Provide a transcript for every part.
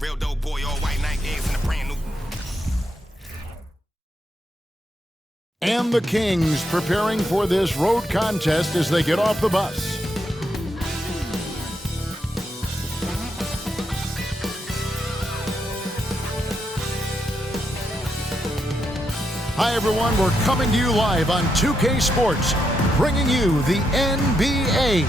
Real dope boy, all white, night A's in a brand new. And the Kings preparing for this road contest as they get off the bus. Hi everyone, we're coming to you live on 2K Sports, bringing you the NBA.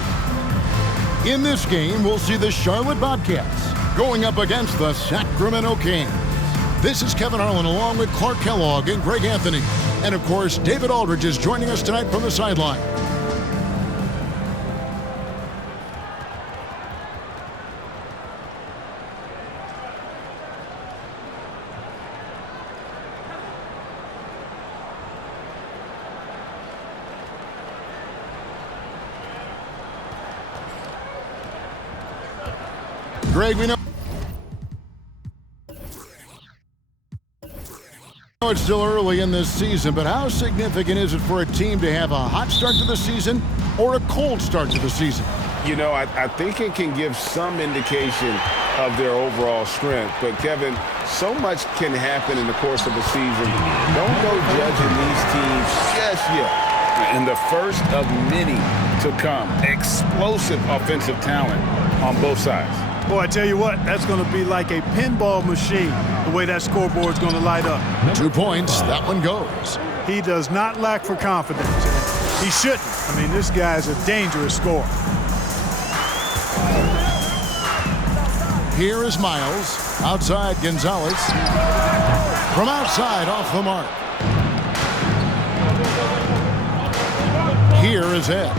In this game, we'll see the Charlotte Bobcats going up against the Sacramento Kings. This is Kevin Harlan along with Clark Kellogg and Greg Anthony. And of course, David Aldridge is joining us tonight from the sideline. Greg, we know it's still early in this season, but how significant is it for a team to have a hot start to the season or a cold start to the season? You know, I think it can give some indication of their overall strength. But, Kevin, so much can happen in the course of a season. Don't go judging these teams just yet. And the first of many to come. Explosive offensive talent on both sides. Boy, I tell you what, that's going to be like a pinball machine, the way that scoreboard's going to light up. 2 points, that one goes. He does not lack for confidence. He shouldn't. I mean, this guy's a dangerous scorer. Here is Miles, outside Gonzalez. From outside, off the mark. Here is Ed.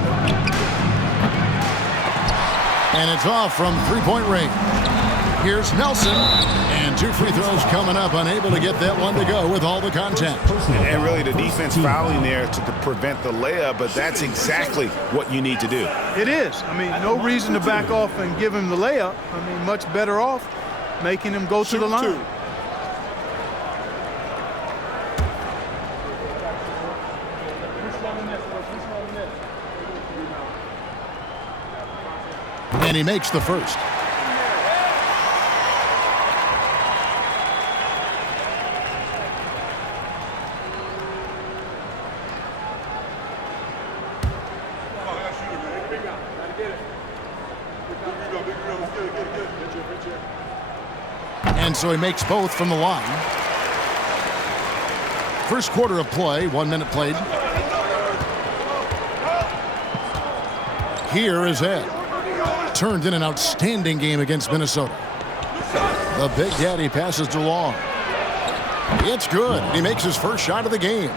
And it's off from three-point range. Here's Nelson. And 2 free throws coming up, unable to get that one to go with all the contact. And really the defense fouling there to prevent the layup, but that's exactly what you need to do. It is. I mean, no reason to back off and give him the layup. I mean, much better off making him go to the line. And he makes the first. And so he makes both from the line. First quarter of play, 1 minute played. Here is Ed. Turned in an outstanding game against Minnesota. The Big Daddy passes to Long. It's good. He makes his first shot of the game.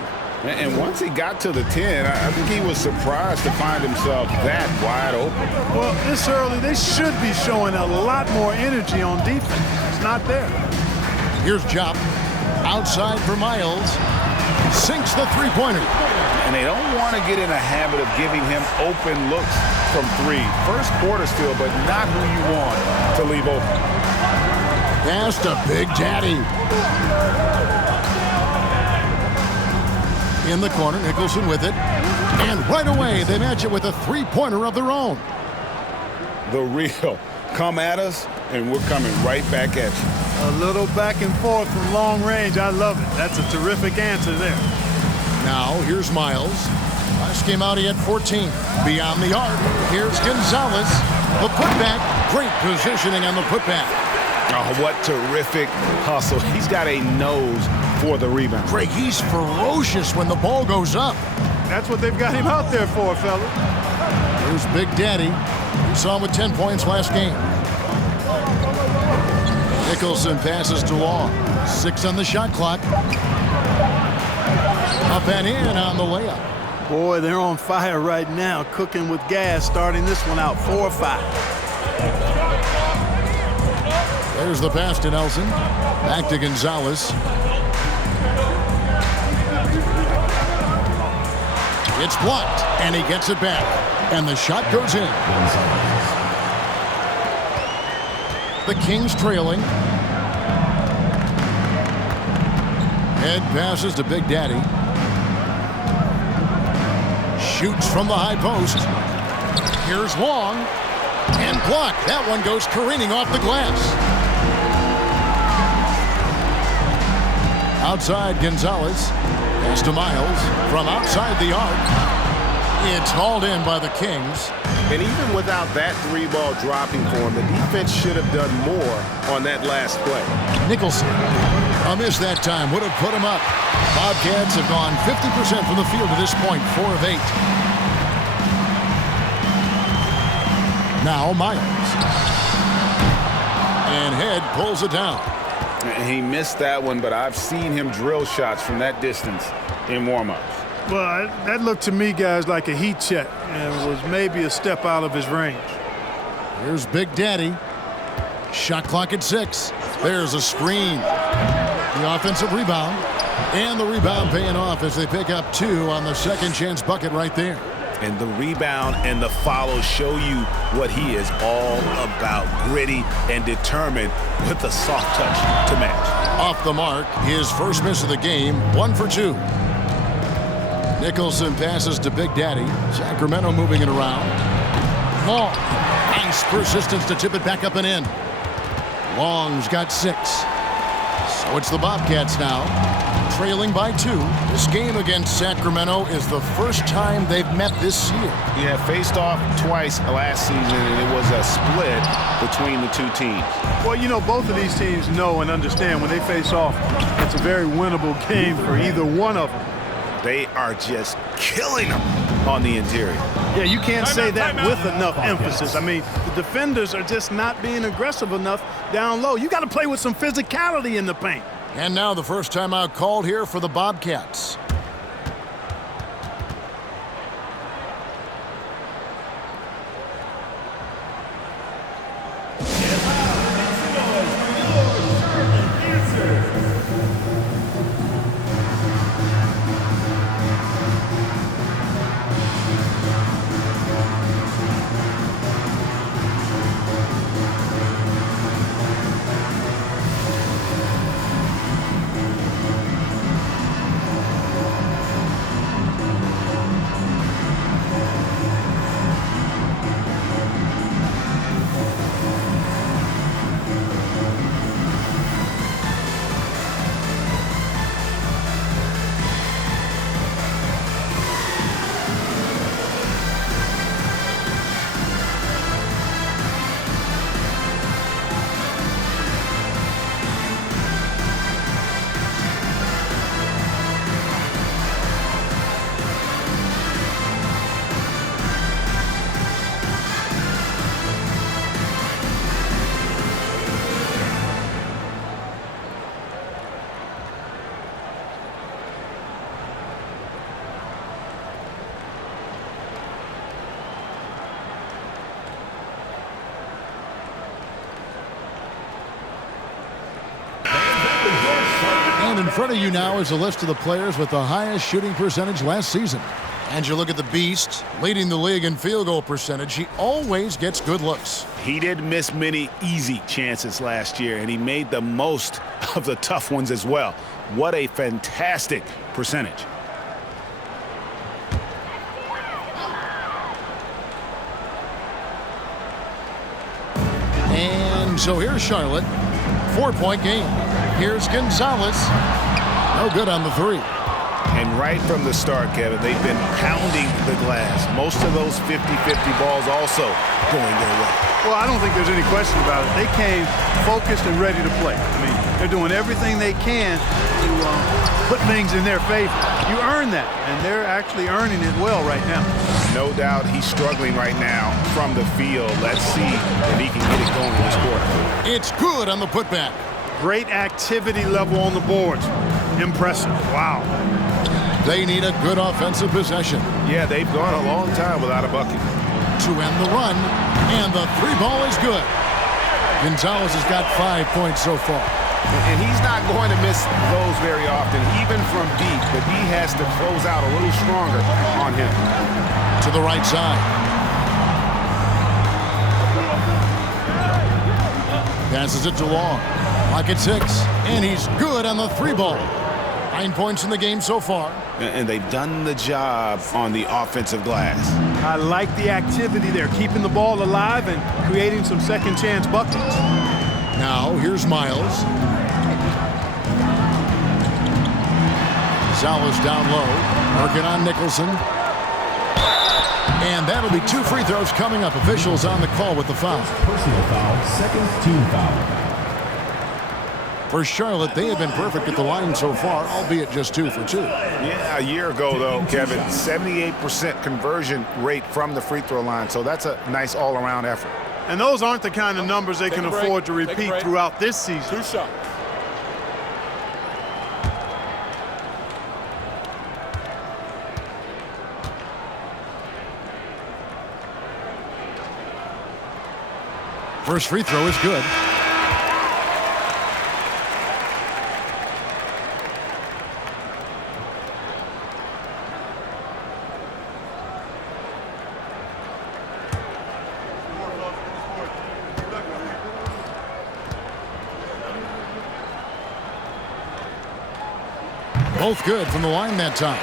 And once he got to the 10, I think he was surprised to find himself that wide open. Well, this early, they should be showing a lot more energy on defense. It's not there. Here's Jop. Outside for Miles. Sinks the three-pointer. And they don't want to get in a habit of giving him open looks from 3. First quarter still, but not who you want to leave open. Pass to Big Daddy. In the corner, Nicholson with it. And right away, they match it with a three-pointer of their own. The real. Come at us, and we're coming right back at you. A little back and forth from long range. I love it. That's a terrific answer there. Now, here's Miles. Last game out, he had 14. Beyond the arc, here's Gonzalez. The putback. Great positioning on the putback. Oh, what terrific hustle. He's got a nose for the rebound. Greg, he's ferocious when the ball goes up. That's what they've got him out there for, fella. Here's Big Daddy. We saw him with 10 points last game. Nicholson passes to Long. 6 on the shot clock. Up and in on the layup. Boy, they're on fire right now, cooking with gas, starting this one out 4-5. There's the pass to Nelson. Back to Gonzalez. It's blocked, and he gets it back. And the shot goes in. The Kings trailing. Head passes to Big Daddy. Shoots from the high post. Here's Long. And blocked. That one goes careening off the glass. Outside Gonzalez. Pass to Miles from outside the arc. It's hauled in by the Kings. And even without that 3-ball dropping for him, the defense should have done more on that last play. Nicholson. A miss that time would have put him up. Bobcats have gone 50% from the field to this point, 4 of 8. Now Miles. And Head pulls it down. He missed that one, but I've seen him drill shots from that distance in warm-ups. Well, that looked to me, guys, like a heat check and was maybe a step out of his range. Here's Big Daddy. Shot clock at 6. There's a screen. The offensive rebound. And the rebound paying off as they pick up 2 on the second chance bucket right there. And the rebound and the follow show you what he is all about. Gritty and determined with the soft touch to match. Off the mark, his first miss of the game, 1 for 2. Nicholson passes to Big Daddy. Sacramento moving it around. Long. Nice persistence to tip it back up and in. Long's got 6. So it's the Bobcats now, trailing by 2. This game against Sacramento is the first time they've met this year. Yeah, faced off twice last season, and it was a split between the 2 teams. Well, you know, both of these teams know and understand when they face off, it's a very winnable game for either one of them. They are just killing them on the interior. Yeah, you can't say that with enough emphasis. I mean, the defenders are just not being aggressive enough down low. You got to play with some physicality in the paint. And now the first timeout called here for the Bobcats. And in front of you now is a list of the players with the highest shooting percentage last season. And you look at the Beast, leading the league in field goal percentage. He always gets good looks. He didn't miss many easy chances last year, and he made the most of the tough ones as well. What a fantastic percentage. And so here's Charlotte. 4-point game. Here's Gonzalez. No good on the 3. And right from the start, Kevin, they've been pounding the glass. Most of those 50-50 balls also going their way. Well, I don't think there's any question about it. They came focused and ready to play. I mean, they're doing everything they can to put things in their favor. You earn that, and they're actually earning it well right now. No doubt he's struggling right now from the field. Let's see if he can get it going in this quarter. It's good on the putback. Great activity level on the boards. Impressive. Wow. They need a good offensive possession Yeah, they've gone a long time without a bucket. to end the run, and the 3 ball is good. Gonzalez has got 5 points so far. And he's not going to miss those very often, even from deep, but he has to close out a little stronger on him. To the right side. Passes it to Long. Clock at 6, and he's good on the 3 ball. 9 points in the game so far. And they've done the job on the offensive glass. I like the activity there, keeping the ball alive and creating some second chance buckets. Now here's Miles. Gonzalez down low. Working on Nicholson. And that'll be 2 free throws coming up. Officials on the call with the foul. Personal foul, second team foul. For Charlotte, they have been perfect at the line so far, albeit just 2 for 2. Yeah, a year ago, though, Kevin, 78% conversion rate from the free throw line. So that's a nice all-around effort. And those aren't the kind of numbers they can afford to repeat throughout this season. 2 shots. First free throw is good. Both good from the line that time.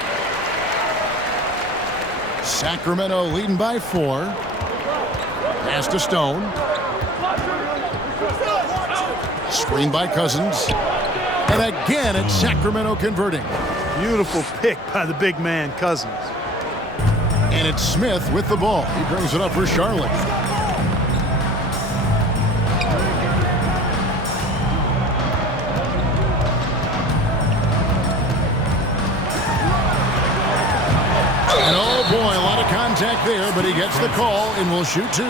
Sacramento leading by 4. Pass to Stone. Screen by Cousins. And again, it's Sacramento converting. Beautiful pick by the big man, Cousins. And it's Smith with the ball. He brings it up for Charlotte. And oh boy, a lot of contact there, but he gets the call and will shoot 2.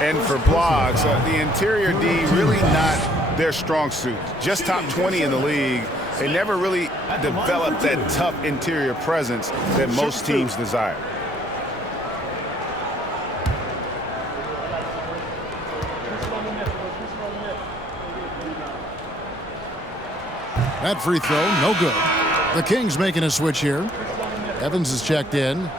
And for blocks, the interior D really not their strong suit. Just top 20 in the league. They never really developed that tough interior presence that most teams desire. That free throw, no good. The Kings making a switch here. Evans is checked in.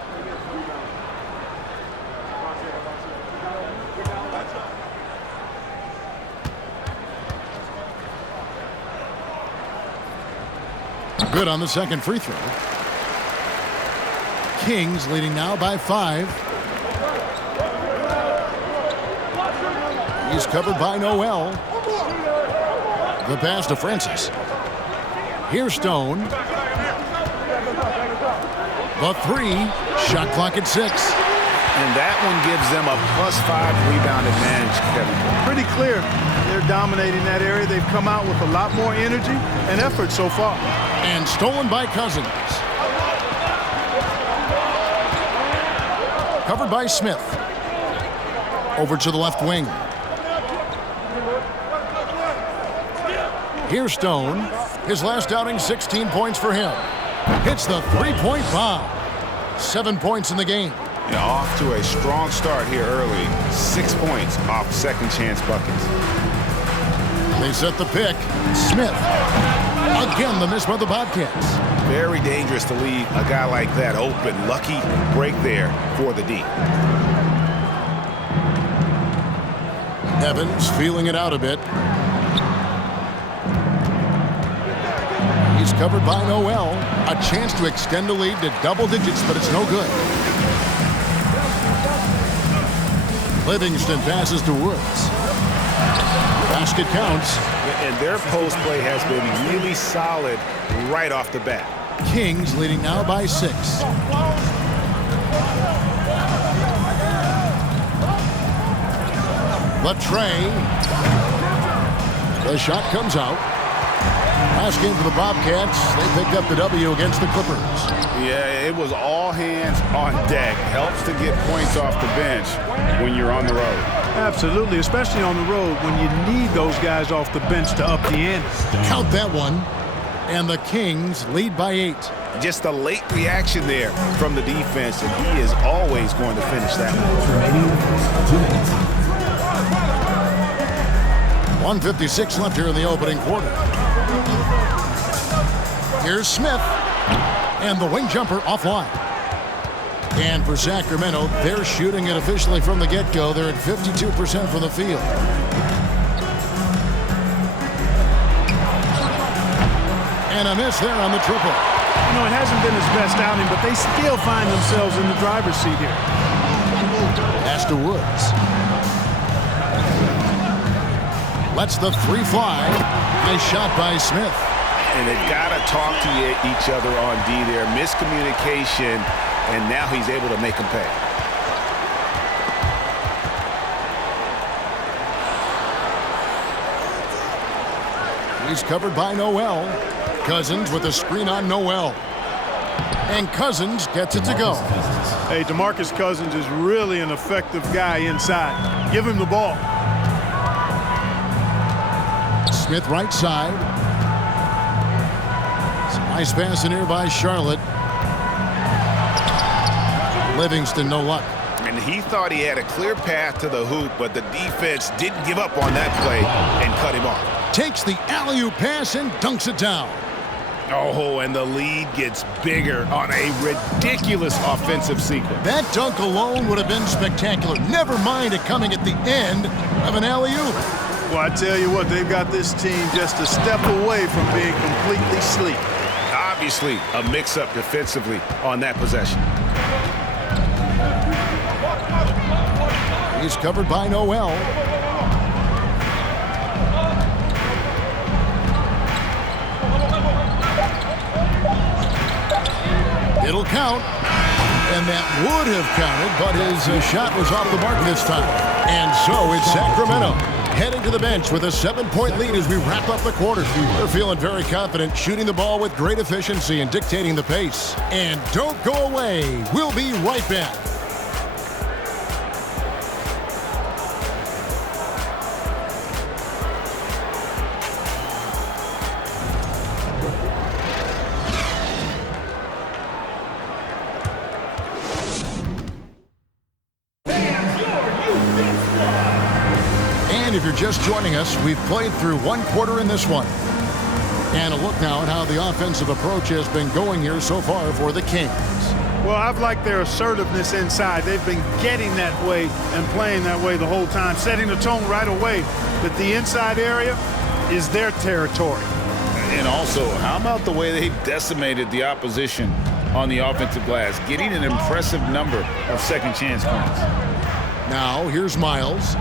Good on the second free throw. Kings leading now by 5. He's covered by Noel. The pass to Francis. Here's Stone. The 3. Shot clock at 6. And that one gives them a +5 rebound advantage, Kevin. Pretty clear. They're dominating that area. They've come out with a lot more energy and effort so far. And stolen by Cousins. Covered by Smith. Over to the left wing. Here's Stone. His last outing, 16 points for him. Hits the 3-point bomb. 7 points in the game. Yeah, off to a strong start here early. 6 points off second chance buckets. They set the pick. Smith. Again, the miss by the Bobcats. Very dangerous to leave a guy like that open. Lucky break there for the D. Evans feeling it out a bit. He's covered by Noel. A chance to extend the lead to double digits, but it's no good. Livingston passes to Woods. Basket counts. And their post play has been really solid right off the bat. Kings leading now by 6. Latrey. The shot comes out. Last game for the Bobcats. They picked up the W against the Clippers. Yeah, it was all hands on deck. Helps to get points off the bench when you're on the road. Absolutely, especially on the road when you need those guys off the bench to up the ante. Count that one. And the Kings lead by 8. Just a late reaction there from the defense, and he is always going to finish that one. 1:56 left here in the opening quarter. Here's Smith. And the wing jumper offline. And for Sacramento, they're shooting it officially from the get-go. They're at 52% from the field. And a miss there on the triple. You know, it hasn't been his best outing, but they still find themselves in the driver's seat here. Pass to Woods. Lets the 3 fly. Nice shot by Smith. And they've got to talk to each other on D there. Miscommunication, and now he's able to make them pay. He's covered by Noel. Cousins with a screen on Noel. And Cousins gets it to go. Hey, DeMarcus Cousins is really an effective guy inside. Give him the ball. Smith right side. Some nice pass in here by Charlotte. Livingston, no luck. And he thought he had a clear path to the hoop, but the defense didn't give up on that play and cut him off. Takes the alley-oop pass and dunks it down. Oh, and the lead gets bigger on a ridiculous offensive sequence. That dunk alone would have been spectacular. Never mind it coming at the end of an alley-oop. Well, I tell you what, they've got this team just a step away from being completely asleep. Obviously, a mix-up defensively on that possession. He's covered by Noel. It'll count. And that would have counted, but his shot was off the mark this time. And so it's Sacramento heading to the bench with a 7-point lead as we wrap up the quarter. They're feeling very confident, shooting the ball with great efficiency and dictating the pace. And don't go away. We'll be right back. If you're just joining us, we've played through one quarter in this one. And a look now at how the offensive approach has been going here so far for the Kings. Well, I've liked their assertiveness inside. They've been getting that way and playing that way the whole time, setting the tone right away that the inside area is their territory. And also, how about the way they decimated the opposition on the offensive glass, getting an impressive number of second chance points. Now, here's Miles.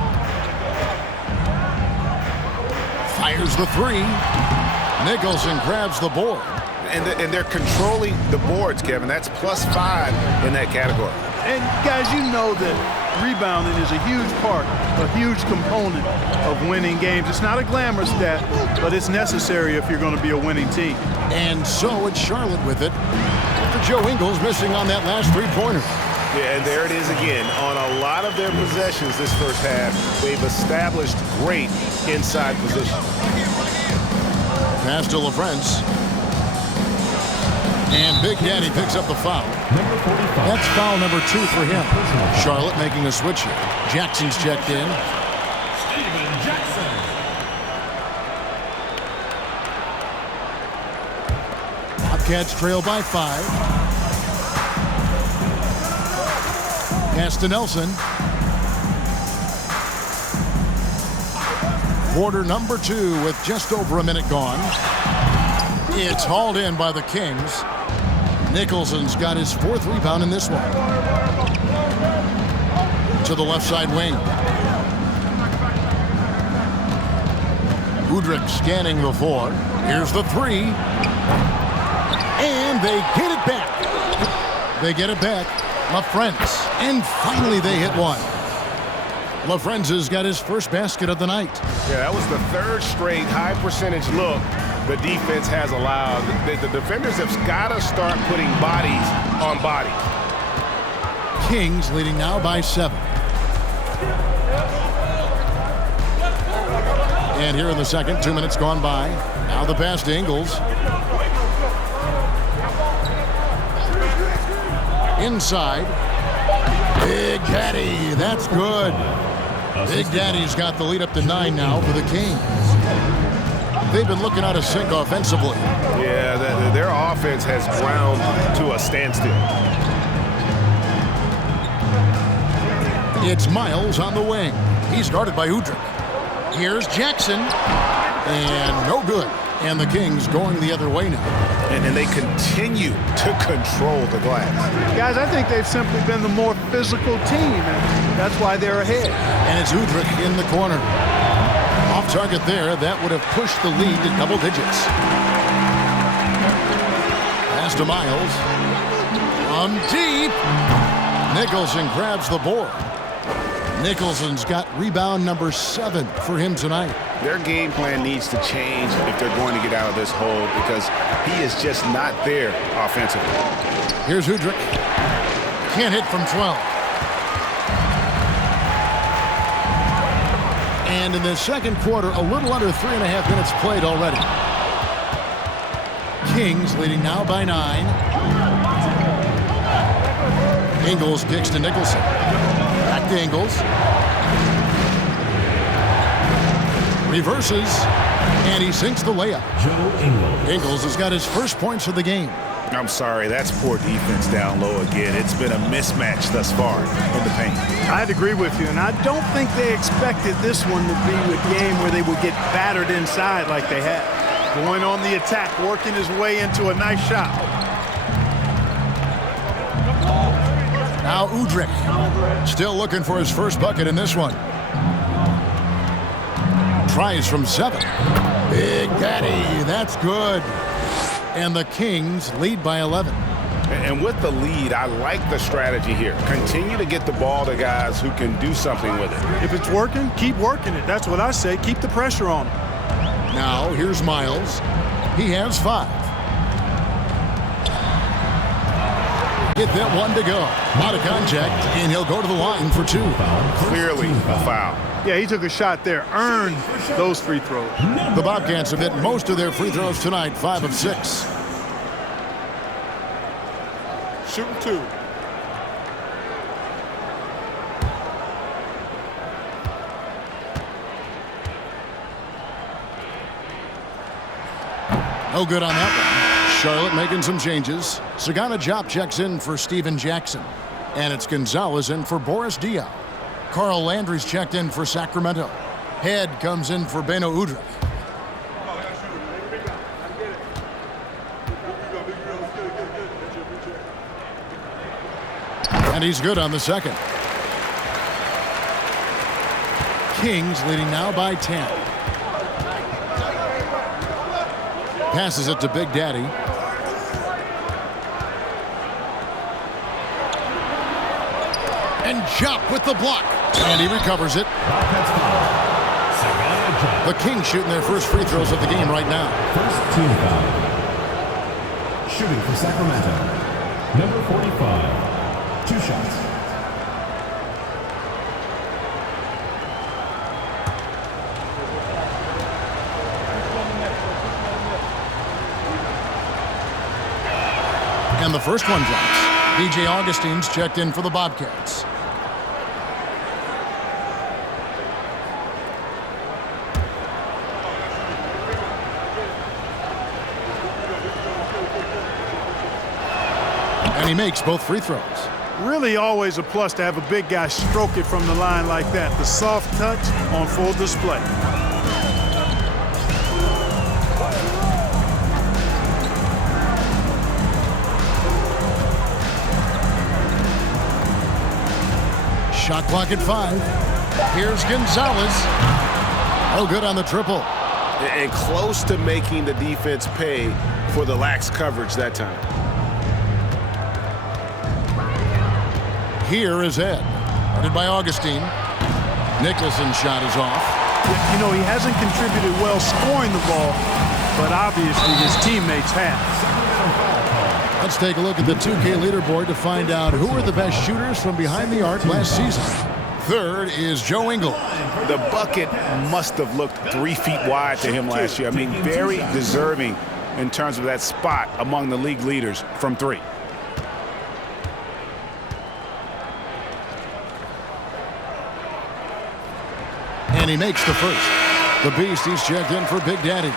Fires the three. Nicholson grabs the board. And they're controlling the boards, Kevin. That's +5 in that category. And, guys, you know that rebounding is a huge part, a huge component of winning games. It's not a glamorous stat, but it's necessary if you're going to be a winning team. And so it's Charlotte with it after Joe Ingles missing on that last three-pointer. Yeah, and there it is again. On a lot of their possessions this first half, they've established great inside position. Pass to LaFrance. And Big Daddy picks up the foul. That's foul number 2 for him. Charlotte making a switch here. Jackson's checked in. Bobcats trail by 5. Pass to Nelson. Quarter number 2 with just over a minute gone. It's hauled in by the Kings. Nicholson's got his 4th rebound in this one. To the left side wing. Udrich scanning the 4. Here's the 3. And they get it back. They get it back. LaFrance. And finally they hit one. LaFrance has got his first basket of the night. Yeah, that was the 3rd straight high percentage look the defense has allowed. The defenders have got to start putting bodies on bodies. Kings leading now by 7. And here in the second, 2 minutes gone by. Now the pass to Ingles. Inside. Big Daddy, that's good. Big Daddy's got the lead up to 9 now for the Kings. They've been looking out of sync offensively. Yeah, their offense has ground to a standstill. It's Miles on the wing. He's guarded by Udrich. Here's Jackson. And no good. And the Kings going the other way now. And they continue to control the glass. Guys, I think they've simply been the more physical team, and that's why they're ahead. And it's Udrich in the corner. Off target there, that would have pushed the lead to double digits. Pass to Miles. From deep. Nicholson grabs the board. Nicholson's got rebound number 7 for him tonight. Their game plan needs to change if they're going to get out of this hole because he is just not there offensively. Here's Udrich. Can't hit from 12. And in the second quarter, a little under 3.5 minutes played already. Kings leading now by 9. Ingles kicks to Nicholson. Back to Ingles. Reverses. And he sinks the layup. Joe Ingles. Ingles has got his first points of the game. I'm sorry, that's poor defense down low again. It's been a mismatch thus far in the paint. I'd agree with you, and I don't think they expected this one to be a game where they would get battered inside like they had. Going on the attack, working his way into a nice shot. Now Udrich, still looking for his first bucket in this one. Tries from 7. Big Daddy, that's good. And the Kings lead by 11. And with the lead, I like the strategy here. Continue to get the ball to guys who can do something with it. If it's working, keep working it. That's what I say. Keep the pressure on him. Now here's Miles. He has 5. Get that one to go. Out of contact, and he'll go to the line for 2. Clearly a foul. Yeah, he took a shot there. Earned those free throws. The Bobcats have hit most of their free throws tonight, 5 of 6. Shooting 2. No good on that one. Charlotte making some changes. Sagana Diop checks in for Steven Jackson. And it's Gonzalez in for Boris Diaw. Carl Landry's checked in for Sacramento. Head comes in for Beno Udrich. And he's good on the second. Kings leading now by 10. Passes it to Big Daddy. And Diop with the block. And he recovers it. The Kings shooting their first free throws of the game right now. First team foul. Shooting for Sacramento. Number 45. 2 shots. And the first one drops. DJ Augustine's checked in for the Bobcats. And he makes both free throws. Really always a plus to have a big guy stroke it from the line like that. The soft touch on full display. Shot clock at 5. Here's Gonzalez. Oh, good on the triple. And close to making the defense pay for the lax coverage that time. Here is Ed. Headed by Augustine. Nicholson's shot is off. You know, he hasn't contributed well scoring the ball, but obviously his teammates have. Let's take a look at the 2K leaderboard to find out who are the best shooters from behind the arc last season. Third is Joe Ingles. The bucket must have looked 3 feet wide to him last year. I mean, very deserving in terms of that spot among the league leaders from 3. And he makes the first. The Beast, he's checked in for Big Daddy.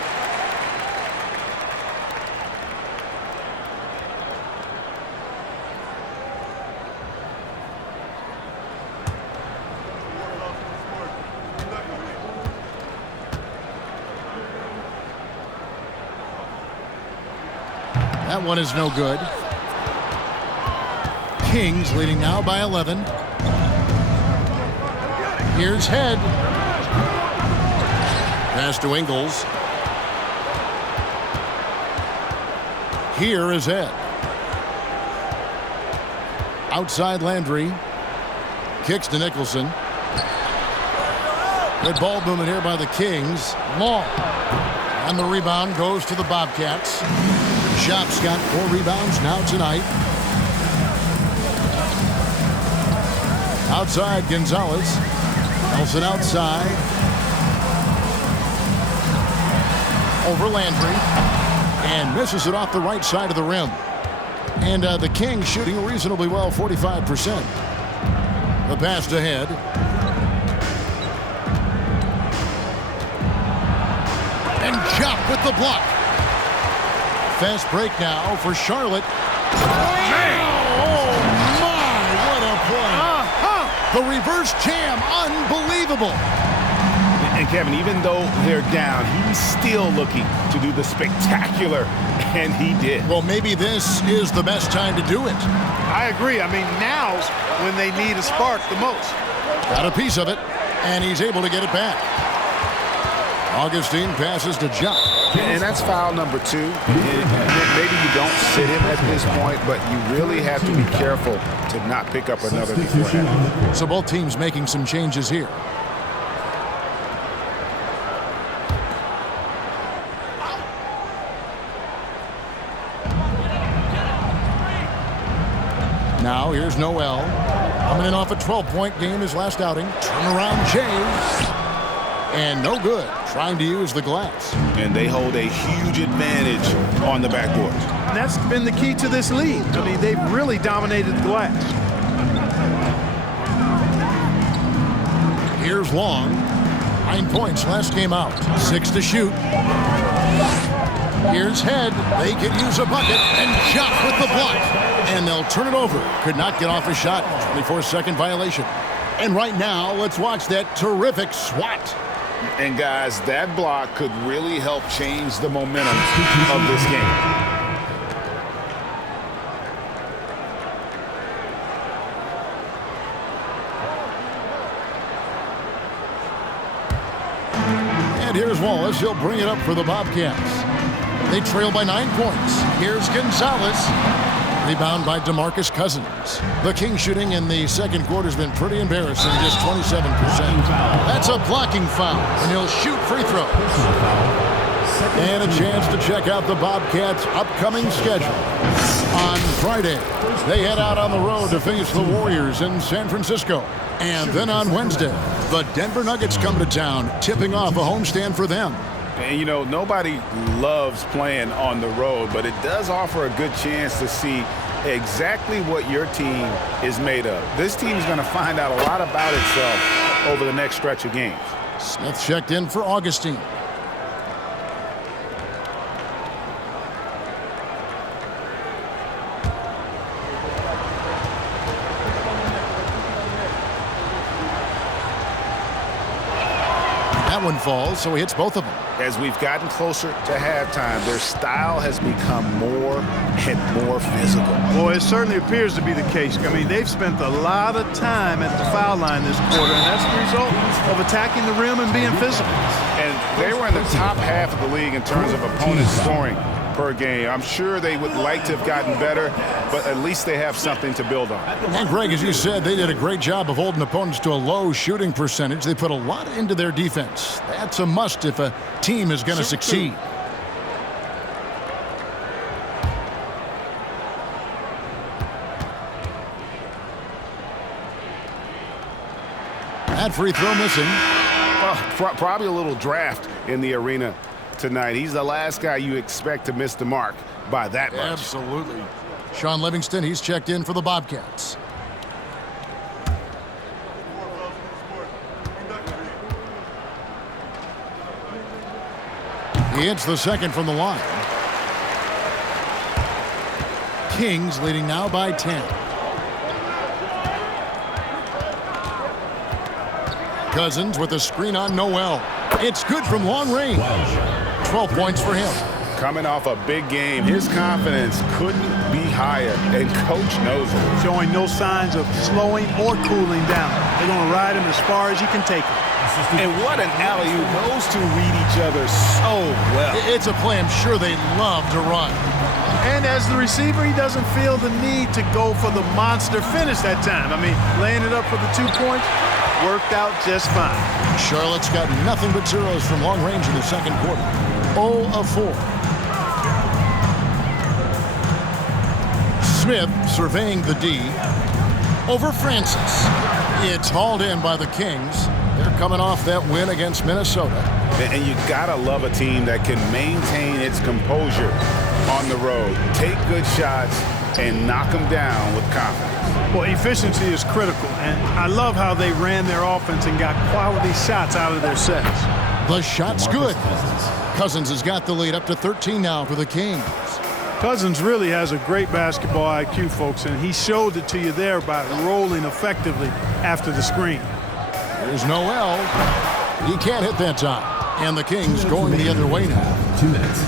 That one is no good. Kings leading now by 11. Here's Head. Pass to Ingles. Here is Ed. Outside Landry. Kicks to Nicholson. Good ball movement here by the Kings. Long. And the rebound goes to the Bobcats. Shop's got 4 rebounds now tonight. Outside Gonzalez. Nelson outside. Over Landry. And misses it off the right side of the rim. And the Kings shooting reasonably well, 45%. The pass ahead. And Jop with the block. Fast break now for Charlotte. Oh, my, what a play. The reverse jam, unbelievable. And Kevin, even though they're down, he's still looking to do the spectacular, and he did. Well, maybe this is the best time to do it. I agree. I mean, now's when they need a spark the most. Got a piece of it, and he's able to get it back. Augustine passes to Jump. And that's foul number 2. Maybe you don't sit him at this point, but you really have to be careful to not pick up another beforehand. So both teams making some changes here. Now here's Noel. Coming in off a 12-point game his last outing. Turnaround chase. And no good. Trying to use the glass. And they hold a huge advantage on the backboard. And that's been the key to this lead. I mean, they've really dominated the glass. Here's Long. 9 points last game out. 6 to shoot. Here's Head. They could use a bucket. And Jock with the block. And they'll turn it over. Could not get off a shot. 24-second violation. And right now, let's watch that terrific swat. And guys, that block could really help change the momentum of this game. And here's Wallace. He'll bring it up for the Bobcats. They trail by 9 points. Here's Gonzalez. Rebound by DeMarcus Cousins. The Kings shooting in the second quarter has been pretty embarrassing, just 27%. That's a blocking foul, and he'll shoot free throw. And a chance to check out the Bobcats' upcoming schedule. On Friday, they head out on the road to face the Warriors in San Francisco. And then on Wednesday, the Denver Nuggets come to town, tipping off a homestand for them. And, you know, nobody loves playing on the road, but it does offer a good chance to see exactly what your team is made of. This team is going to find out a lot about itself over the next stretch of games. Smith checked in for Augustine. That one falls, so he hits both of them. As we've gotten closer to halftime, their style has become more and more physical. Well, it certainly appears to be the case. I mean, they've spent a lot of time at the foul line this quarter, and that's the result of attacking the rim and being physical. And they were in the top half of the league in terms of opponent scoring per game. I'm sure they would like to have gotten better, but at least they have something to build on. And Greg, as you said, they did a great job of holding opponents to a low shooting percentage. They put a lot into their defense. That's a must if a team is going to succeed. That free throw missing. Well, probably a little draft in the arena tonight. He's the last guy you expect to miss the mark by that much. Absolutely. Sean Livingston, he's checked in for the Bobcats. He hits the second from the line. Kings leading now by 10. Cousins with a screen on Noel. It's good from long range. 12 points for him. Coming off a big game, his confidence couldn't be higher, and coach knows it. Showing no signs of slowing or cooling down. They're going to ride him as far as he can take him. And what an alley-oop. Those two read each other so well. It's a play I'm sure they love to run. And as the receiver, he doesn't feel the need to go for the monster finish that time. I mean, laying it up for the 2 points worked out just fine. Charlotte's got nothing but zeros from long range in the second quarter. 0 of 4. Smith surveying the D over Francis. It's hauled in by the Kings. They're coming off that win against Minnesota. And you gotta love a team that can maintain its composure on the road, take good shots, and knock them down with confidence. Well, efficiency is critical, and I love how they ran their offense and got quality shots out of their sets. The shot's good. Cousins has got the lead up to 13 now for the Kings. Cousins really has a great basketball IQ, folks, and he showed it to you there by rolling effectively after the screen. Here's Noel. He can't hit that time. And the Kings going the other way now. 2 minutes.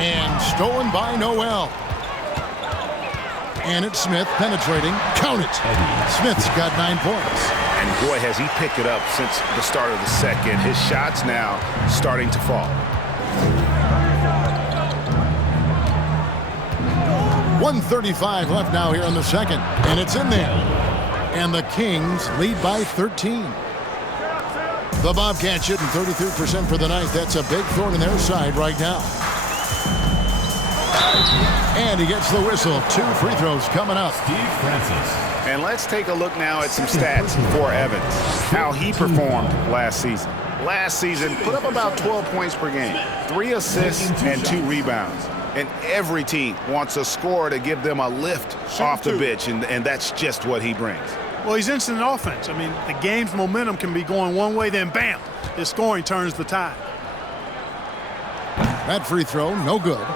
And stolen by Noel. And it's Smith penetrating. Count it. Smith's got 9 points. And boy, has he picked it up since the start of the second. His shots now starting to fall. 1:35 left now here in the second. And it's in there. And the Kings lead by 13. The Bobcats shooting 33% for the night. That's a big thorn in their side right now. And he gets the whistle. 2 free throws coming up. Steve Francis. And let's take a look now at some stats for Evans. How he performed last season. Last season, put up about 12 points per game, 3 assists and 2 rebounds. And every team wants a scorer to give them a lift off the bench, and that's just what he brings. Well, he's instant offense. I mean, the game's momentum can be going one way, then bam, his scoring turns the tide. That free throw, no good.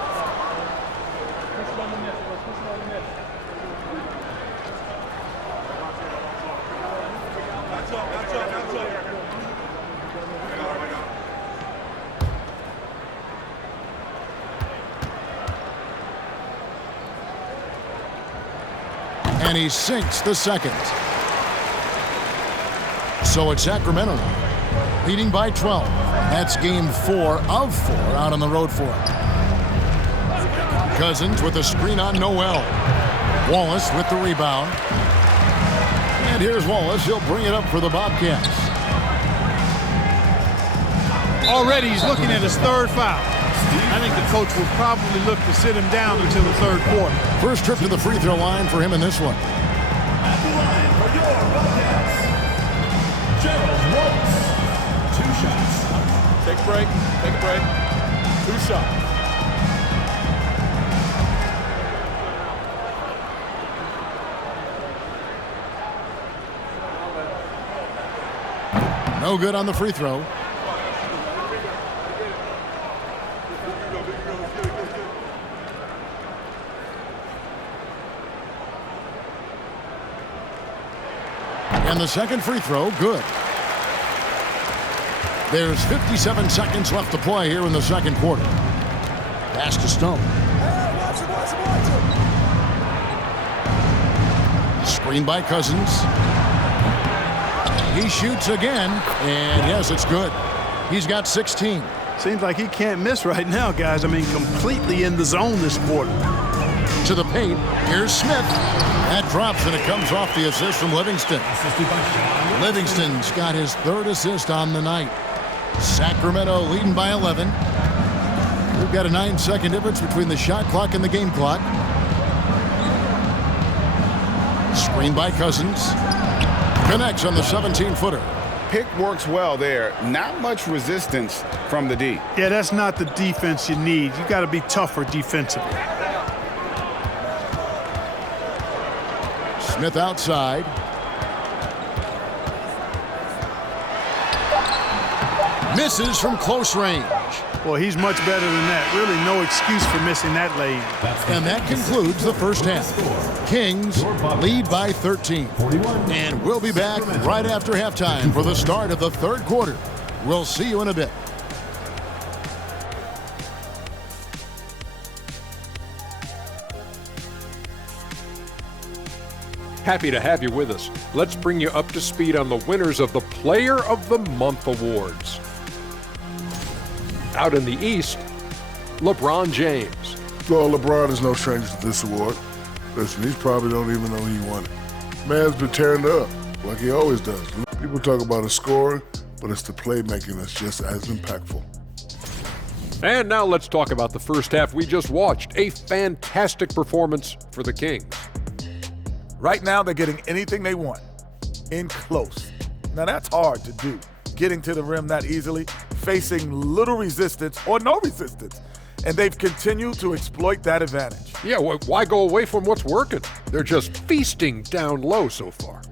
And he sinks the second. So it's Sacramento now, leading by 12. That's game 4 of 4 out on the road for him. Cousins with a screen on Noel. Wallace with the rebound. And here's Wallace. He'll bring it up for the Bobcats. Already he's looking at his 3rd foul. I think the coach will probably look to sit him down until the 3rd quarter. First trip to the free throw line for him in this one. At the line for your Bobcats, Gerald Wallace. 2 shots. Take a break. Take a break. 2 shots. No good on the free throw. And the second free throw, good. There's 57 seconds left to play here in the second quarter. Pass to Stone. Screen by Cousins. He shoots again, and yes, it's good. He's got 16. Seems like he can't miss right now, guys. I mean, completely in the zone this quarter. To the paint, here's Smith. That drops, and it comes off the assist from Livingston. Livingston's got his 3rd assist on the night. Sacramento leading by 11. We've got a 9-second difference between the shot clock and the game clock. Screen by Cousins. Connects on the 17-footer. Pick works well there. Not much resistance from the D. Yeah, that's not the defense you need. You got to be tougher defensively. Smith outside. Misses from close range. Well, he's much better than that. Really no excuse for missing that lane. And that concludes the first half. Kings lead by 13. And we'll be back right after halftime for the start of the 3rd quarter. We'll see you in a bit. Happy to have you with us. Let's bring you up to speed on the winners of the Player of the Month awards. Out in the East, LeBron James. Well, LeBron is no stranger to this award. Listen, he probably don't even know he won it. Man's been tearing it up like he always does. People talk about his scoring, but it's the playmaking that's just as impactful. And now let's talk about the first half we just watched. A fantastic performance for the Kings. Right now, they're getting anything they want in close. Now, that's hard to do. Getting to the rim that easily, facing little resistance or no resistance. And they've continued to exploit that advantage. Yeah, why go away from what's working? They're just feasting down low so far.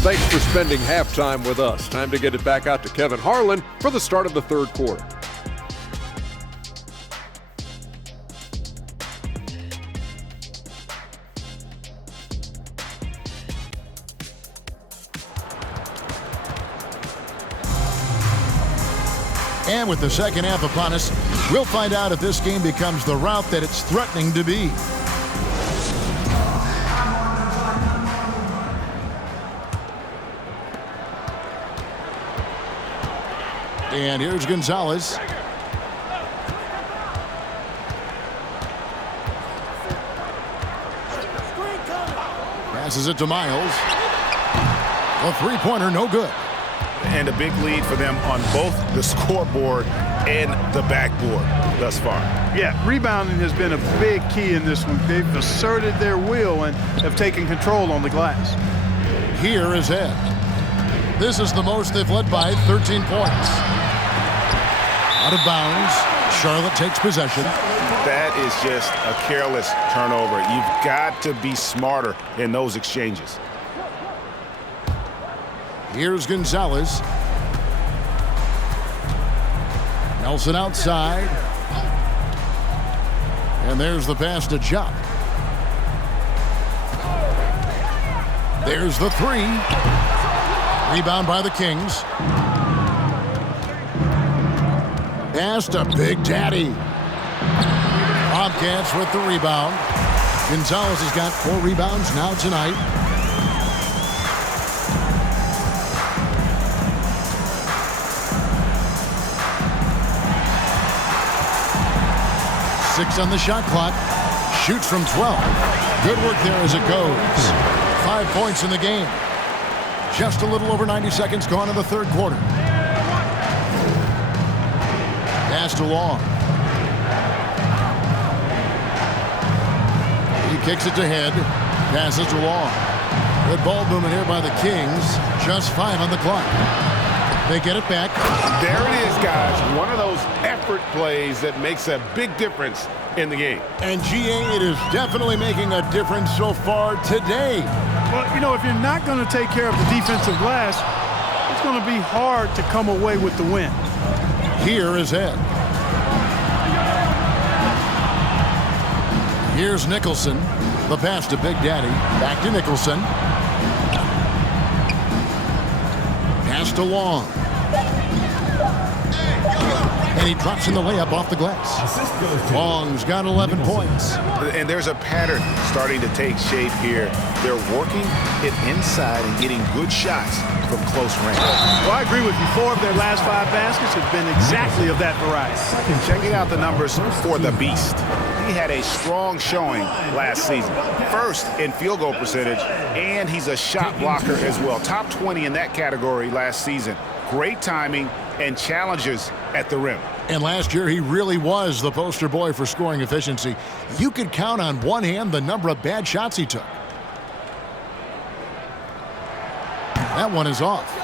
Thanks for spending halftime with us. Time to get it back out to Kevin Harlan for the start of the third quarter. And with the second half upon us, we'll find out if this game becomes the rout that it's threatening to be. And here's Gonzalez. Passes it to Miles. A three-pointer, no good. And a big lead for them on both the scoreboard and the backboard thus far. Yeah, rebounding has been a big key in this one. They've asserted their will and have taken control on the glass. Here is Ed. This is the most they've led by 13 points. Out of bounds. Charlotte takes possession. That is just a careless turnover. You've got to be smarter in those exchanges. Here's Gonzalez. Nelson outside. And there's the pass to Jop. There's the three. Rebound by the Kings. Pass to Big Daddy. Bobcats with the rebound. Gonzalez has got 4 rebounds now tonight. Six on the shot clock. Shoots from 12. Good work there as it goes. 5 points in the game. Just a little over 90 seconds gone in the third quarter. Passed along. He kicks it to Head. Passes to Long. Good ball movement here by the Kings. Just 5 on the clock. They get it back. There it is, guys. One of those effort plays that makes a big difference in the game. And GA, it is definitely making a difference so far today. Well, you know, if you're not going to take care of the defensive glass, it's going to be hard to come away with the win. Here is Ed. Here's Nicholson. The pass to Big Daddy. Back to Nicholson. Pass to Long. And he drops in the layup off the glass. Long's got 11 points. And there's a pattern starting to take shape here. They're working it inside and getting good shots from close range. Well, I agree with you. 4 of their last 5 baskets have been exactly of that variety. Checking out the numbers for the Beast. He had a strong showing last season. First in field goal percentage, and he's a shot blocker as well. Top 20 in that category last season. Great timing and challenges at the rim. And last year, he really was the poster boy for scoring efficiency. You could count on one hand the number of bad shots he took. That one is off.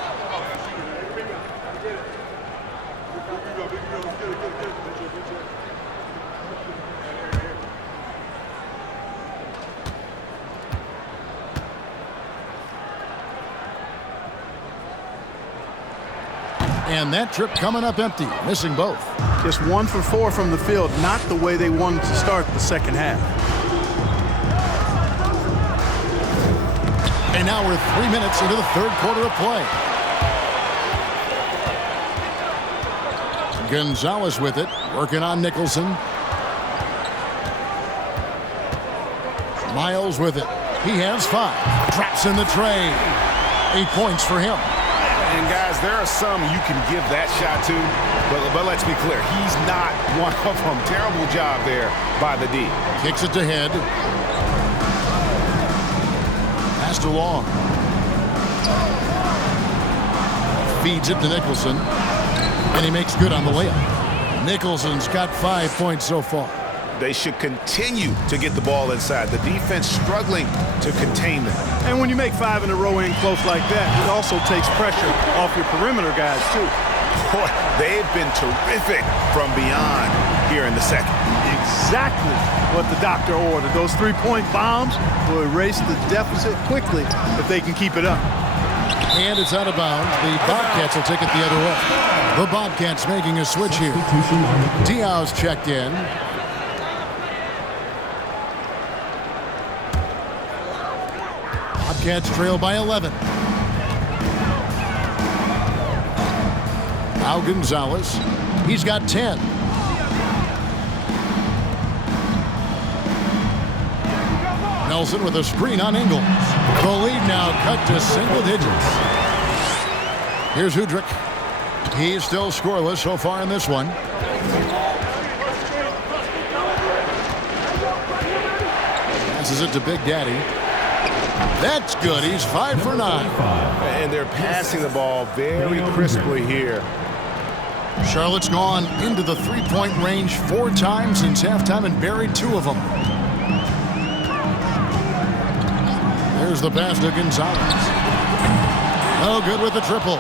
And that trip coming up empty, missing both. Just 1 for 4 from the field, not the way they wanted to start the second half. And now we're 3 minutes into the third quarter of play. Gonzalez with it, working on Nicholson. Miles with it. He has 5. Drops in the tray. 8 points for him. And guys, there are some you can give that shot to, but let's be clear, he's not one of them. Terrible job there by the D. Kicks it to head. Passed along. Feeds it to Nicholson. And he makes good on the layup. Nicholson's got 5 points so far. They should continue to get the ball inside. The defense struggling to contain them. And when you make 5 in a row in close like that, it also takes pressure off your perimeter guys, too. Boy, they've been terrific from beyond here in the second. Exactly what the doctor ordered. Those 3-point bombs will erase the deficit quickly if they can keep it up. And it's out of bounds. The Bobcats will take it the other way. The Bobcats making a switch here. Diaw's checked in. Bobcats trail by 11. Now Gonzalez. He's got 10. Nelson with a screen on Ingles. The lead now cut to single digits. Here's Udrich. He's still scoreless so far in this one. Passes it to Big Daddy. That's good. He's 5 for 9. And they're passing the ball very crisply here. Charlotte's gone into the 3-point range 4 times since halftime and buried 2 of them. There's the pass to Gonzalez. No good with the triple.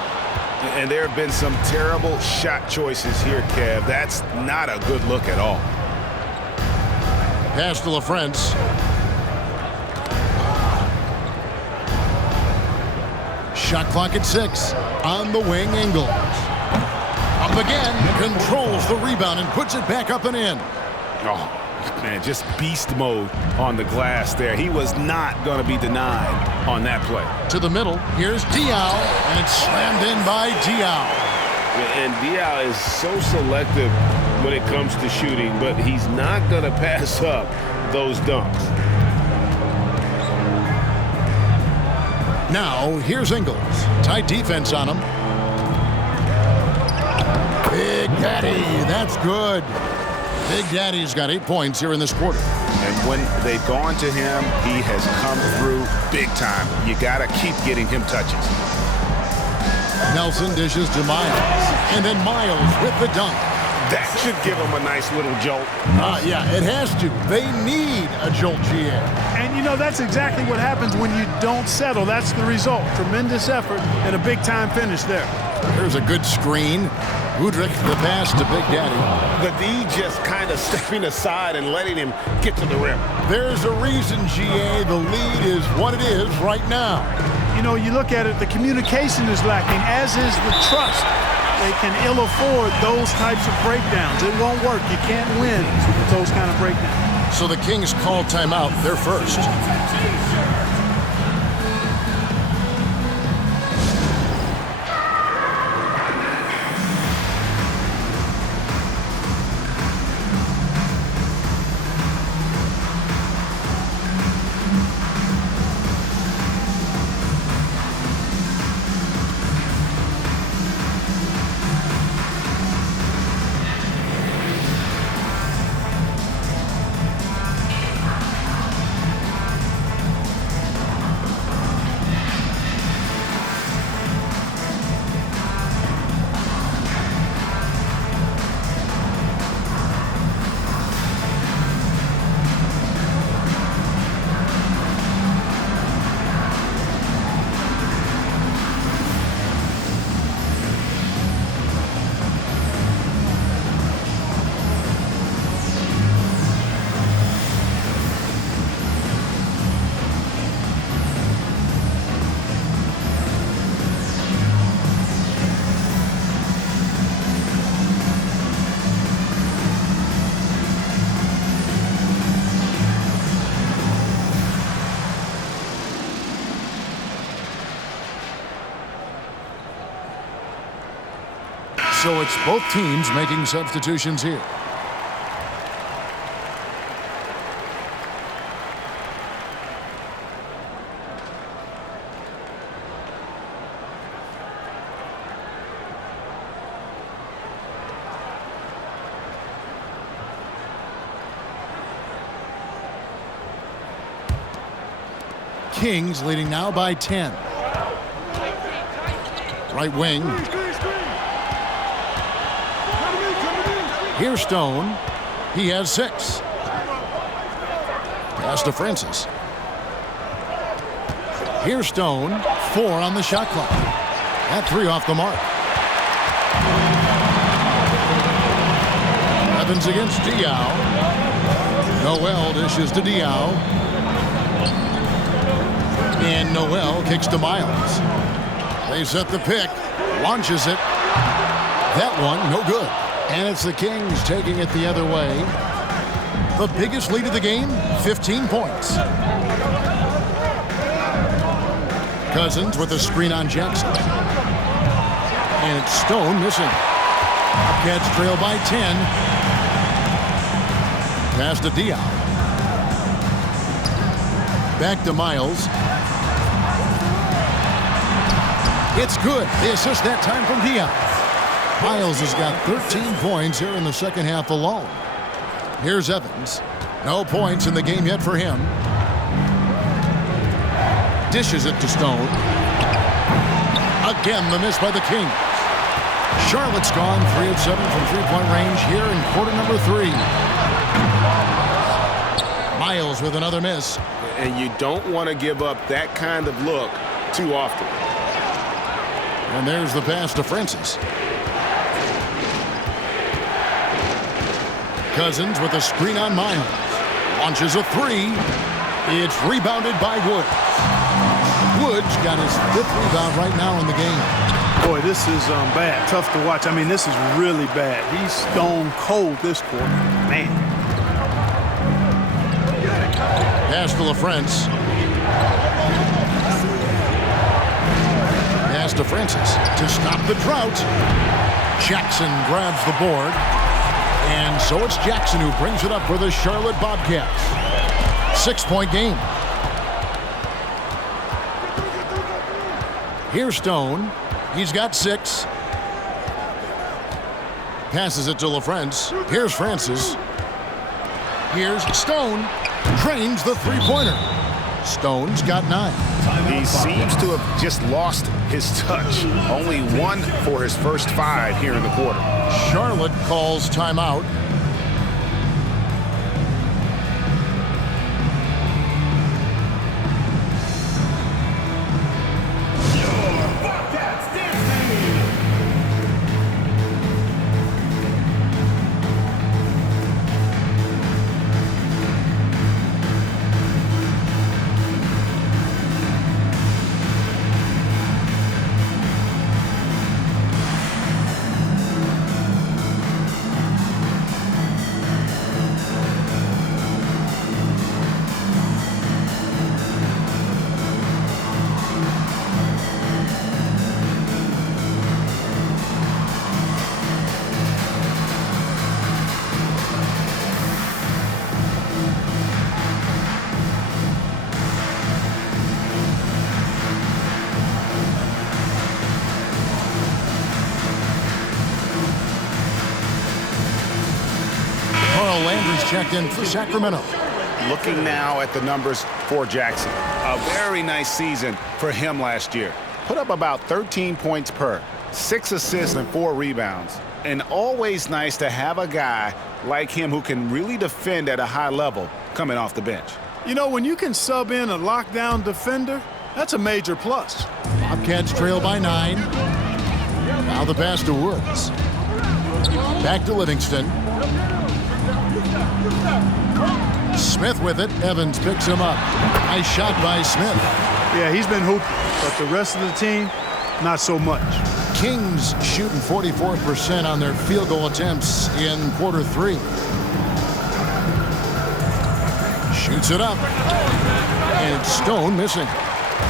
And there have been some terrible shot choices here, Kev. That's not a good look at all. Pass to LaFrance. Shot clock at 6. On the wing, Ingles. Up again. Controls the rebound and puts it back up and in. Oh, man, just beast mode on the glass there. He was not going to be denied on that play. To the middle. Here's Diaw. And it's slammed in by Diaw. And Diaw is so selective when it comes to shooting, but he's not going to pass up those dunks. Now, here's Ingles. Tight defense on him. Big Daddy, that's good. Big Daddy's got 8 points here in this quarter. And when they've gone to him, he has come through big time. You got to keep getting him touches. Nelson dishes to Miles. And then Miles with the dunk. That should give him a nice little jolt. Yeah, it has to. They need a jolt, GA. And, you know, that's exactly what happens when you don't settle. That's the result. Tremendous effort and a big-time finish there. There's a good screen. Udrich, the pass to Big Daddy. The D just kind of stepping aside and letting him get to the rim. There's a reason, GA. The lead is what it is right now. You know, you look at it, the communication is lacking, as is the trust. They can ill afford those types of breakdowns. It won't work. You can't win with those kind of breakdowns. So the Kings call timeout. They're first. So it's both teams making substitutions here. Kings leading now by 10. Right wing. Here's Stone. He has 6. Pass to Francis. Here's Stone. 4 on the shot clock. At 3 off the mark. Evans against Diaw. Noel dishes to Diaw. And Noel kicks to Miles. They set the pick. Launches it. That one, no good. And it's the Kings taking it the other way. The biggest lead of the game, 15 points. Cousins with a screen on Jackson. And it's Stone missing. Bobcats trail by 10. Pass to Diaw. Back to Miles. It's good. The assist that time from Diaw. Miles has got 13 points here in the second half alone. Here's Evans. No points in the game yet for him. Dishes it to Stone. Again, the miss by the Kings. Charlotte's gone 3 of 7 from three-point range here in quarter number 3. Miles with another miss. And you don't want to give up that kind of look too often. And there's the pass to Francis. Cousins with a screen on Miles. Launches a 3. It's rebounded by Woods. Woods got his 5th rebound right now in the game. Boy, this is bad. Tough to watch. I mean, this is really bad. He's stone cold this quarter. Man. Pass to LaFrance. Pass to Francis to stop the drought. Jackson grabs the board. And so it's Jackson who brings it up for the Charlotte Bobcats. 6-point game. Here's Stone. He's got 6. Passes it to LaFrance. Here's Francis. Here's Stone. Drains the three-pointer. Stone's got 9. He seems to have just lost his touch. Only 1 for his first 5 here in the quarter. Charlotte calls timeout. Checked in for Sacramento. Looking now at the numbers for Jackson. A very nice season for him last year. Put up about 13 points per, 6 assists and 4 rebounds. And always nice to have a guy like him who can really defend at a high level coming off the bench. You know, when you can sub in a lockdown defender, that's a major plus. Bobcats trail by 9. Now the pass to Woods. Back to Livingston. Smith with it. Evans picks him up. Nice shot by Smith. Yeah, he's been hooping, but the rest of the team, not so much. Kings shooting 44% on their field goal attempts in quarter 3. Shoots it up. And Stone missing.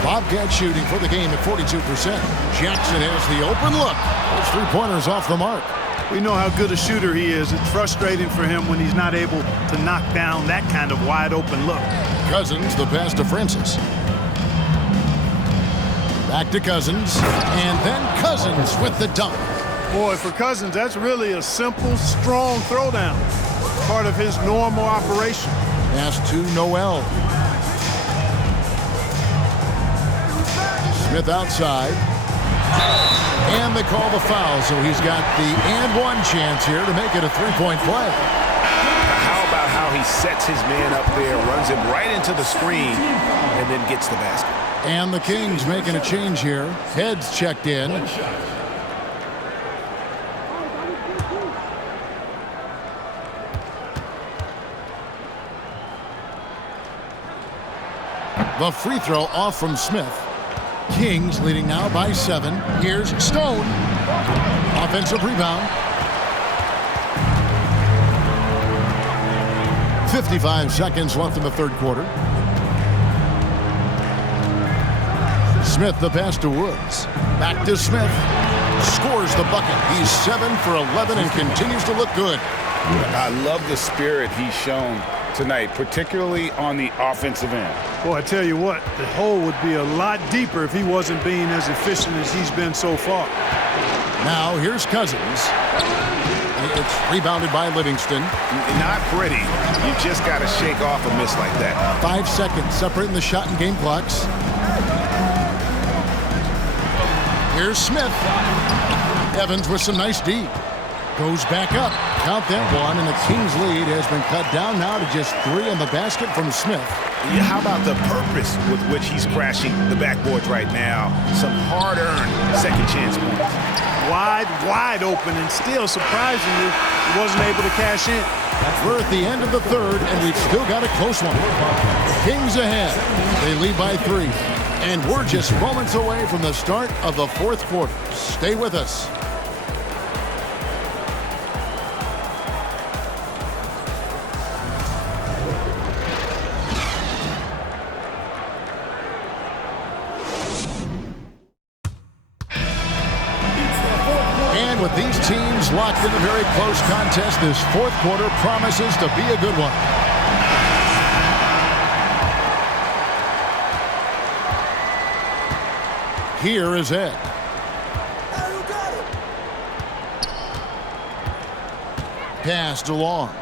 Bobcat shooting for the game at 42%. Jackson has the open look. Those 3-pointers off the mark. We know how good a shooter he is. It's frustrating for him when he's not able to knock down that kind of wide open look. Cousins, the pass to Francis. Back to Cousins. And then Cousins with the dunk. Boy, for Cousins, that's really a simple, strong throwdown. Part of his normal operation. Pass to Noel. Smith outside. And they call the foul, so he's got the and one chance here to make it a three-point play. How about how he sets his man up there, runs him right into the screen, and then gets the basket. And the Kings making a change here. Heads checked in. The free throw off from Smith. Kings leading now by 7. Here's Stone. Offensive rebound. 55 seconds left in the third quarter. Smith the pass to Woods. Back to Smith. Scores the bucket. He's 7 for 11 and continues to look good. I love the spirit he's shown tonight, particularly on the offensive end. Boy, I tell you what, the hole would be a lot deeper if he wasn't being as efficient as he's been so far. Now here's Cousins. It's rebounded by Livingston. Not pretty. You just got to shake off a miss like that. 5 seconds separating the shot and game clocks. Here's Smith. Evans with some nice D. Goes back up. Count that one, and the Kings lead has been cut down now to just 3 on the basket from Smith. Yeah, how about the purpose with which he's crashing the backboards right now? Some hard-earned second chance points. Wide open, and still, surprisingly, he wasn't able to cash in. We're at the end of the third, and we've still got a close one. Kings ahead. They lead by 3. And we're just moments away from the start of the fourth quarter. Stay with us. And with these teams locked in a very close contest, this fourth quarter promises to be a good one. Here is Ed. Passed along.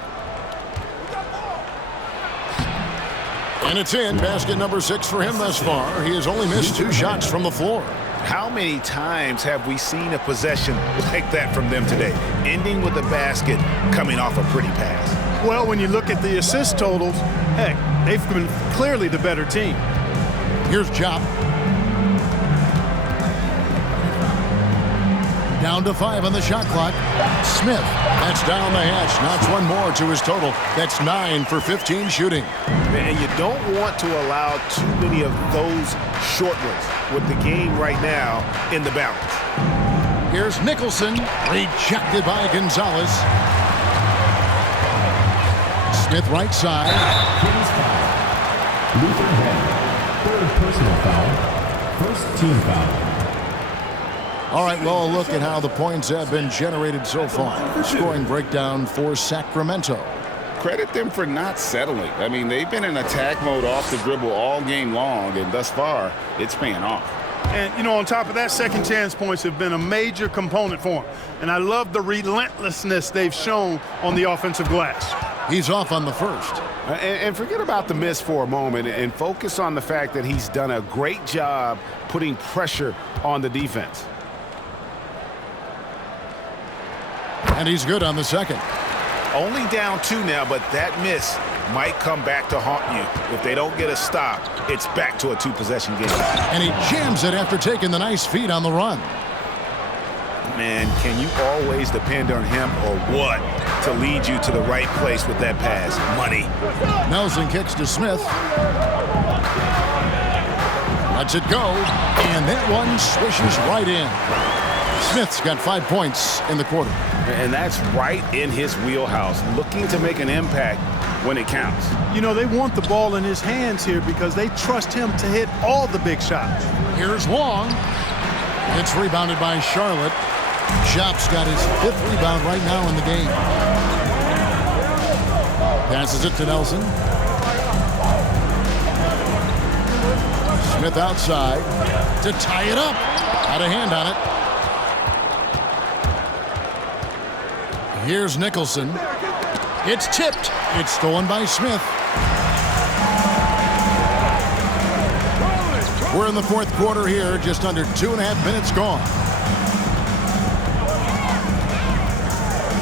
And it's in. Basket number 6 for him thus far. He has only missed 2 shots from the floor. How many times have we seen a possession like that from them today, ending with a basket coming off a pretty pass? Well, when you look at the assist totals, heck, they've been clearly the better team. Here's Jop. Down to 5 on the shot clock. Smith, that's down the hatch. Knocks one more to his total. That's 9 for 15 shooting. And you don't want to allow too many of those short ones with the game right now in the balance. Here's Nicholson, rejected by Gonzalez. Smith right side. Kings foul. Luther Head. 3rd personal foul. 1st team foul. All right, well, look at how the points have been generated so far. Scoring breakdown for Sacramento. Credit them for not settling. I mean, they've been in attack mode off the dribble all game long, and thus far, it's paying off. And, you know, on top of that, second chance points have been a major component for them. And I love the relentlessness they've shown on the offensive glass. He's off on the first. And forget about the miss for a moment and focus on the fact that he's done a great job putting pressure on the defense. And he's good on the second. Only down 2 now, but that miss might come back to haunt you. If they don't get a stop, it's back to a 2-possession game. And he jams it after taking the nice feed on the run. Man, can you always depend on him or what to lead you to the right place with that pass? Money. Nelson kicks to Smith. Lets it go. And that one swishes right in. Smith's got 5 points in the quarter. And that's right in his wheelhouse, looking to make an impact when it counts. You know, they want the ball in his hands here because they trust him to hit all the big shots. Here's Long. It's rebounded by Charlotte. Shop's got his 5th rebound right now in the game. Passes it to Nelson. Smith outside to tie it up. Had a hand on it. Here's Nicholson. It's tipped. It's stolen by Smith. We're in the fourth quarter here, just under 2.5 minutes gone.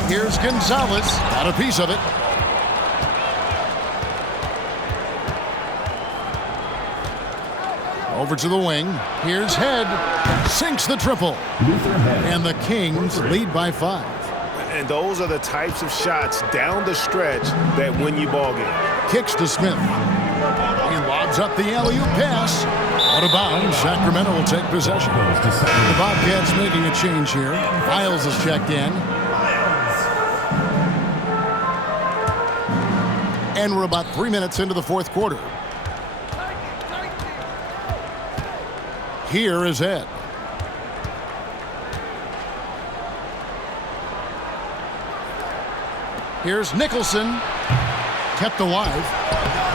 Here's Gonzalez, got a piece of it. Over to the wing. Here's Head, sinks the triple. And the Kings lead by 5. And those are the types of shots down the stretch that win you ball game. Kicks to Smith. He lobs up the alley-oop pass. Out of bounds, Sacramento will take possession. The Bobcats making a change here. Miles is checked in. And we're about 3 minutes into the fourth quarter. Here is Ed. Here's Nicholson. Kept alive.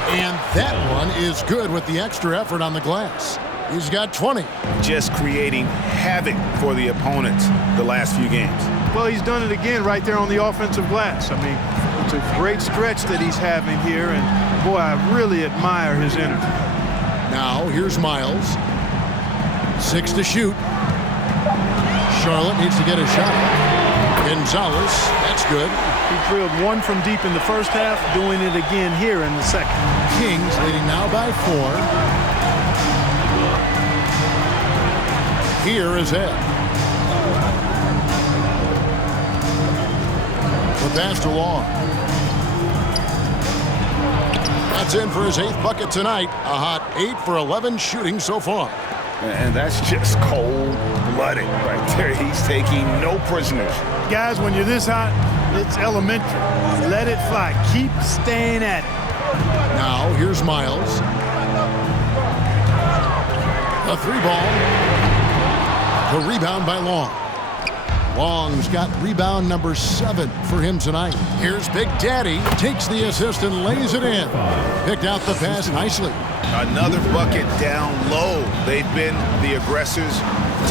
And that one is good with the extra effort on the glass. He's got 20. Just creating havoc for the opponents the last few games. Well, he's done it again right there on the offensive glass. I mean, it's a great stretch that he's having here, and boy, I really admire his energy. Now, here's Miles. 6 to shoot. Charlotte needs to get a shot. Gonzalez, that's good. He drilled one from deep in the first half, doing it again here in the second. Kings leading now by 4. Here is Ed. The pass to Long. That's in for his 8th bucket tonight. A hot 8 for 11 shooting so far. And that's just cold-blooded right there. He's taking no prisoners. Guys, when you're this hot, it's elementary. Let it fly. Keep staying at it. Now, here's Miles. A 3-ball. The rebound by Long. Long's got rebound number 7 for him tonight. Here's Big Daddy. Takes the assist and lays it in. Picked out the pass nicely. Another bucket down low. They've been the aggressors,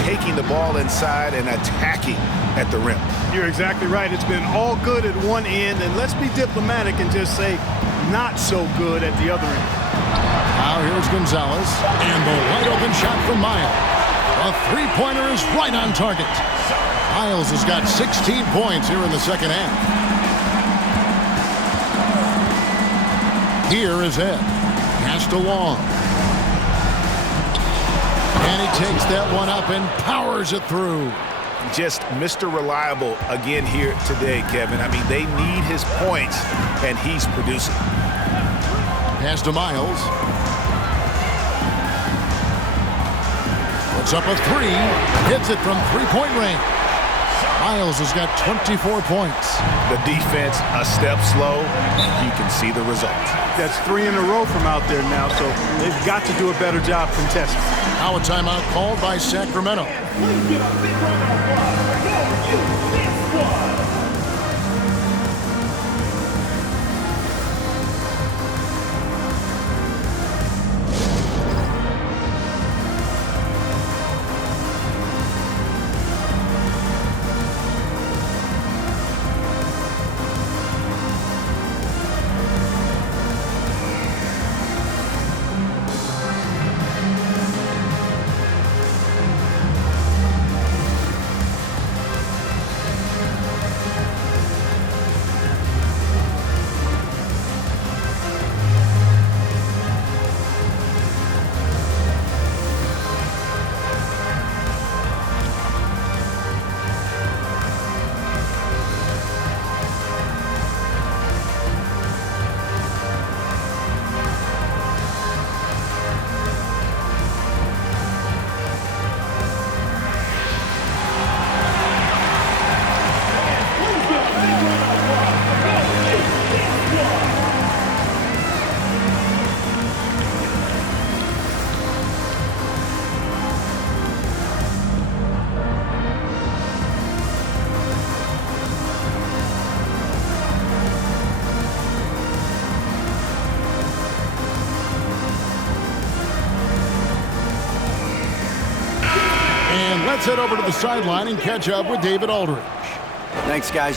taking the ball inside and attacking at the rim. You're exactly right. It's been all good at one end, and let's be diplomatic and just say not so good at the other end. Now here's Gonzalez, and the wide open shot from Miles. A 3-pointer is right on target. Miles has got 16 points here in the second half. Here is Ed. Pass to Long. And he takes that one up and powers it through. Just Mr. Reliable again here today, Kevin. I mean, they need his points, and he's producing. Pass to Miles. Puts up a 3. Hits it from 3-point range. Miles has got 24 points. The defense a step slow. You can see the result. That's 3 in a row from out there now, so they've got to do a better job contesting. Now a timeout called by Sacramento. Let's head over to the sideline and catch up with David Aldridge. Thanks, guys.